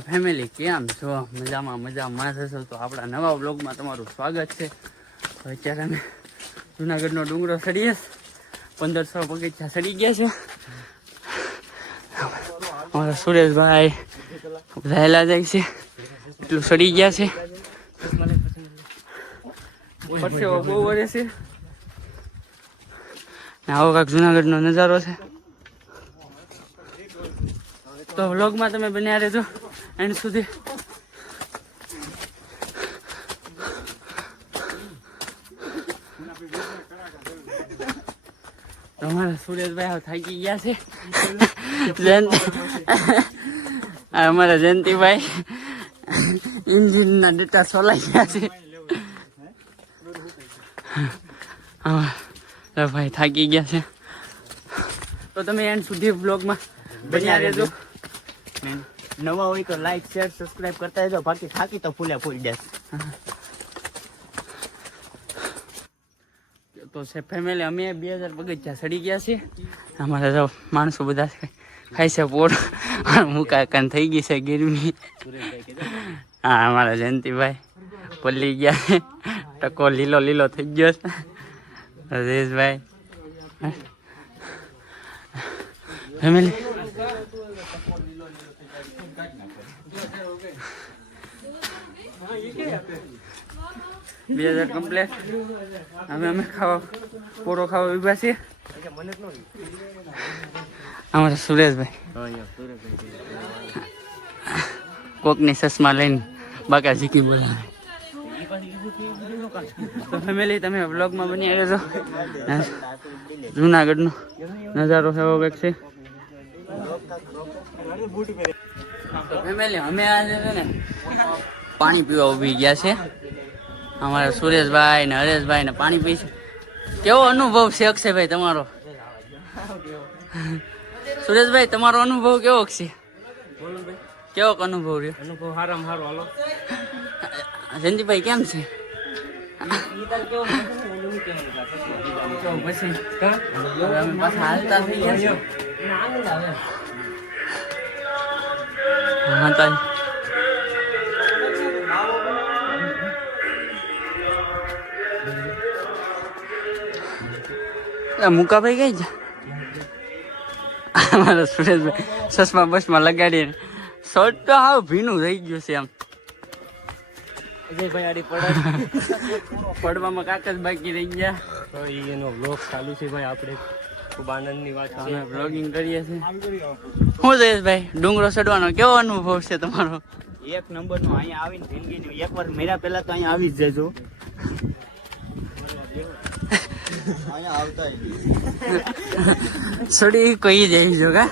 તો ફેમિલી કેમ છો? મજામાં થશો તો આપણા નવા બ્લોગમાં તમારું સ્વાગત છે. અત્યારે અમે જુનાગઢનો ડુંગરો ચડીએ, 1500 પગથિયા ચડી ગયા છે. અમારા સુરેશભાઈ રહેલા જાય છે, એટલું ચડી ગયા છે. પરસેવો બહુ વળે છે. આવો કાંક જુનાગઢનો નજારો છે. તો વ્લોગમાં તમે બન્યા રહેજો એન્ડ સુધી. અમારા સુરેશભાઈ થાકી ગયા છે. અમારા જયંતિભાઈ ઇન્જિનના ડેટા સોલાઈ ગયા છે. ભાઈ થાકી ગયા છે. તો તમે એન્ડ સુધી બ્લોગમાં બન્યા રહેજો. નવા હોય તો લાઈક શેર સબસ્ક્રાઇબ કરતા રહેજો, બાકી થાકી તો ફૂલે ફૂલ જશે. તો છે ફેમિલી, અમે 2000 પગથિયા ચડી ગયા છીએ. અમારા જો માણસો બધા ખાય છે પોળ મુકાકાન થઈ ગઈ છે ગીરની. હા, અમારા જયંતિભાઈ પલ્લી ગયા છે, ટકો લીલો લીલો થઈ ગયો છે. Rajeshbhai family 2000 complete. અમે ખાવા પોરો ખાવા ઉભા છીએ. અમારા સુરેશભાઈ કોકની ચશ્મા લઈને બાકા ઝીકી બોલાવે. તો ફેમિલી તમે વ્લોગમાં બની રહેજો. જુનાગઢનો નજારો એવો કંઈક છે. તો ફેમિલી અમે આજે છે ને પાણી પીવા ઉભી ગયા છે. અમારા સુરેશભાઈ ને હરેશભાઈ ને પાણી પી છે. કેવો અનુભવ છે અક્ષયભાઈ તમારો? સુરેશભાઈ તમારો અનુભવ કેવો છે? કેવો અનુભવ રહ્યો? અનુભવ સારામાં સારો. હાલો જયંતિભાઈ કેમ છે? પછી અમે પાછા હાલતા થઈ ગયા. હા તારી મુકાભાઈ કઈ છે? અમારા સુરેશભાઈ ચશ્મા બસમાં લગાડીને શર્ટ તો હાવ ભીનું થઈ ગયું છે. આમ પડવામાં કાક જ બાકી રહી ગયા. તો એનો વ્લોગ ચાલુ છે ભાઈ. આપણે ખૂબ આનંદની વાત છે, વ્લોગિંગ કરીએ છીએ. શું જયેશભાઈ, ડુંગરો ચડવાનો કેવો અનુભવ છે તમારો? એક નંબરનો. અહીંયા આવીને જિંદગીની એકવાર મેરા પહેલા તો અહીંયા આવી જ જજો. છોડી કોઈ જઈ જો કા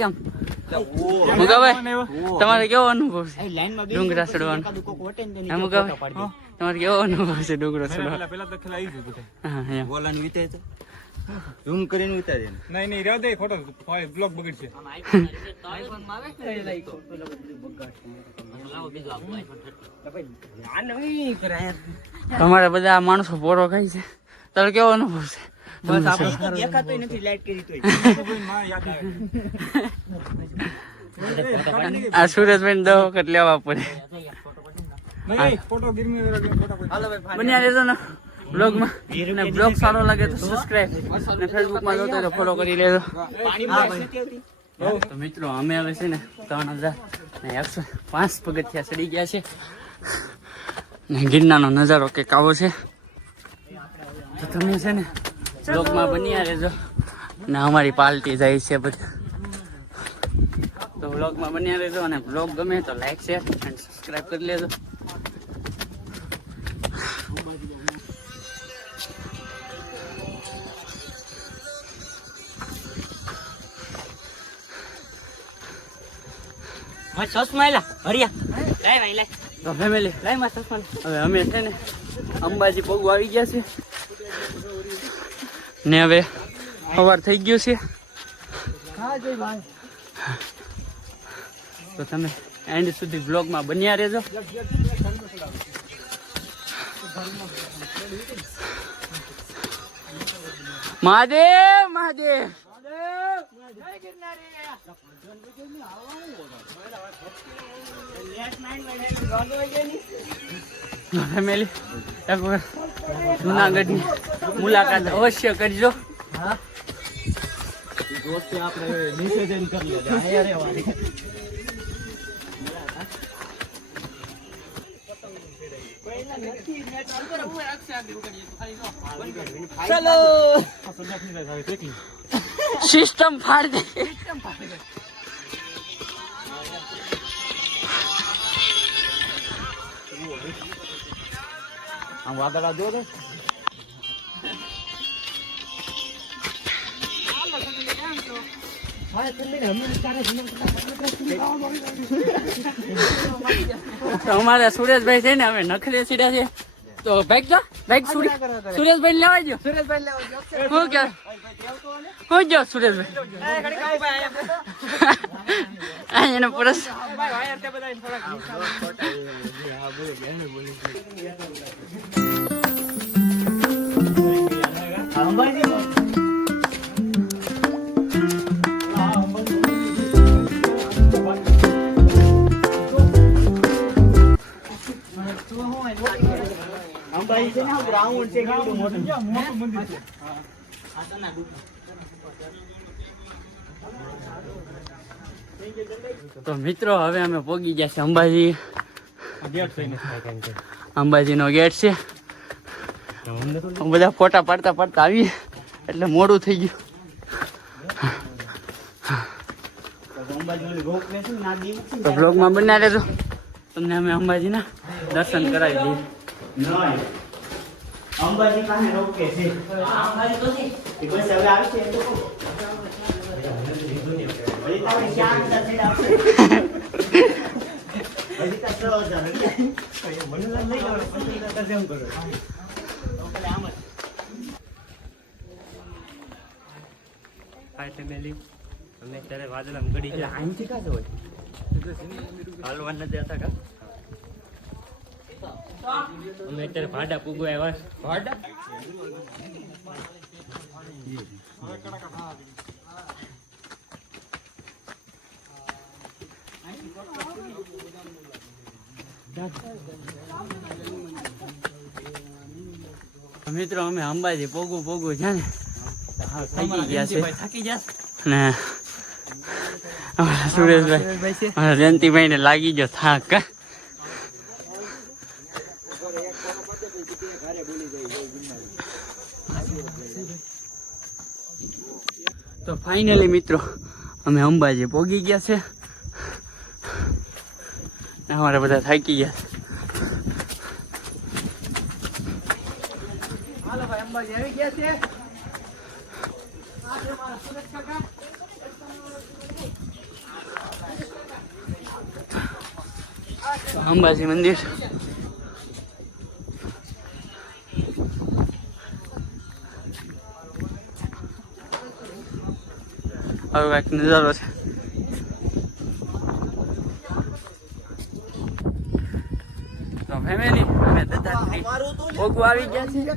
કામ મુકાભાઈ, તમારે કેવો અનુભવ છે ડુંગરા ચડવાનો? મુકાભાઈ તમારે કેવો અનુભવ છે ડુંગરો ચડવાનો? ઝૂમ કરીને ઉતારી. નહીં રહ્યો દે ફોટો, બ્લોગ બગડશે. તમારે બધા માણસો પોરો ખાય છે, તારો કેવો અનુભવ છે? આ સુરેશભાઈ 10 વખત લેવા પડે. બન્યા રહેજો ને બ્લોગમાં. બ્લોગ સારો લાગે તો સબસ્ક્રાઇબ, અને ફેસબુકમાં જોતા તો ફોલો કરી લેજો. તો મિત્રો અમે હવે છે ને 3005 પગથિયા ચડી ગયા છે ને ગિરનારનો નજારો કંઈક આવો છે. તો તમે છે ને બ્લોગમાં બન્યા રહેજો. ને અમારી પાર્ટી જાય છે બધા, તો બ્લોગમાં બન્યા રહેજો. અને બ્લોગ ગમે તો લાઈક શેર અને સબસ્ક્રાઇબ કરી લેજો. તો ફેમિલી હવે અમે છે ને અંબાજી પગું આવી ગયા છે ને હવે સવાર થઈ ગયું છે. તો તમે એન્ડ સુધી બ્લોગમાં બન્યા રહેજો. મહાદેવ મહાદેવ. ફેમિલી એકવાર જુનાગઢની મુલાકાત અવશ્ય કરજો. ચલો સિસ્ટમ ફાડ દે. આમ વાદળા જો ને અમારા સુરેશભાઈ છે ને હવે નખરે સીડા છે તો ભાઈ સુરેશભાઈ લેવા જો. હું કે હું જો સુરેશભાઈ એને પરસ તો મિત્રો હવે અમે પહોંચી ગયા છે અંબાજી. અંબાજીનો ગેટ છે. બધા ફોટા પાડતા પાડતા આવી એટલે મોડું થઈ ગયું. તો બ્લોગમાં બના રહેજો. તમને અમે અંબાજીના દર્શન કરાવી દઈએ. અંબાજી પાસે રોકે છે. અંબાજી તો છે. એ બસ હવે આવે છે તો વળી તમે ક્યાં જશે આપણે? વળી તો સરો જશે. મને લઈ જાવ પછી તો કેમ કરો? ઓકે આમ જ. હાય ફેમિલી, અમે અત્યારે વાદળામાં ગડી ગયા. અહીંથી કાં જવાય? હાલવા નથી દેતા કા. અમે અત્યારે ભાડા પૂગવા આવ્યા. ભાડા મિત્રો અમે અંબાજી પોગું છે ને થાકી ગયા છે. થાકી ગયા ને અમારા સુરેશભાઈ અમારા જયંતિભાઈ ને લાગી ગયો થાક. તો ફાઇનલી મિત્રો અમે અંબાજી પોગી ગયા છે. અમારે બધા થાકી ગયા છે. હાલો ભાઈ અંબાજી આવી ગયા છે. અંબાજી મંદિર. હવે કઈક નજારો છે. તો ફેમિલી અમે દત્તાત્રેય પોગવા આવી ગયા છીએ.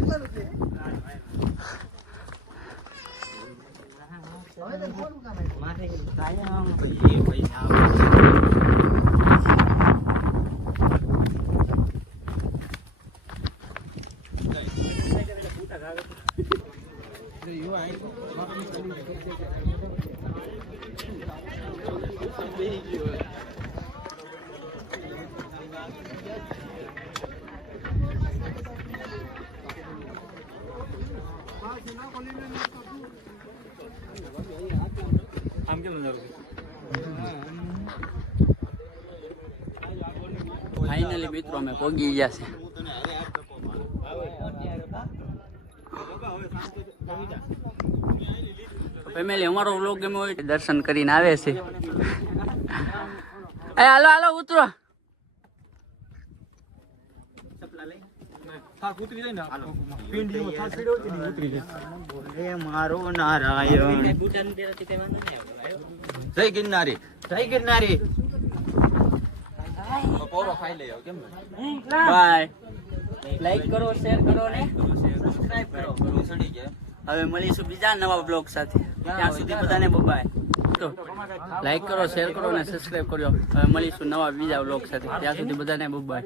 ફાઇનલી મિત્રો અમે પોગી ગયા છે. ફેમિલી અમારો વ્લોગ ગમ્યો હોય દર્શન કરીને આવે છે. એ હાલો હાલો ઉતરો. મારો નારાયણ જય ગિરનારી જય ગિરનારી. પોરો ખાઈ લે કેમ બાય. લાઈક કરો, શેર કરો ને સબસ્ક્રાઇબ કરો. ચડી ગયા હવે મળીશું બીજા નવા બ્લોગ સાથે. ત્યાં સુધી બધાને બાય. તો લાઈક કરો, શેર કરો અને સબસ્ક્રાઇબ કરો. હવે મળીશું નવા બીજા બ્લોગ સાથે. ત્યાં સુધી બધાને બાય.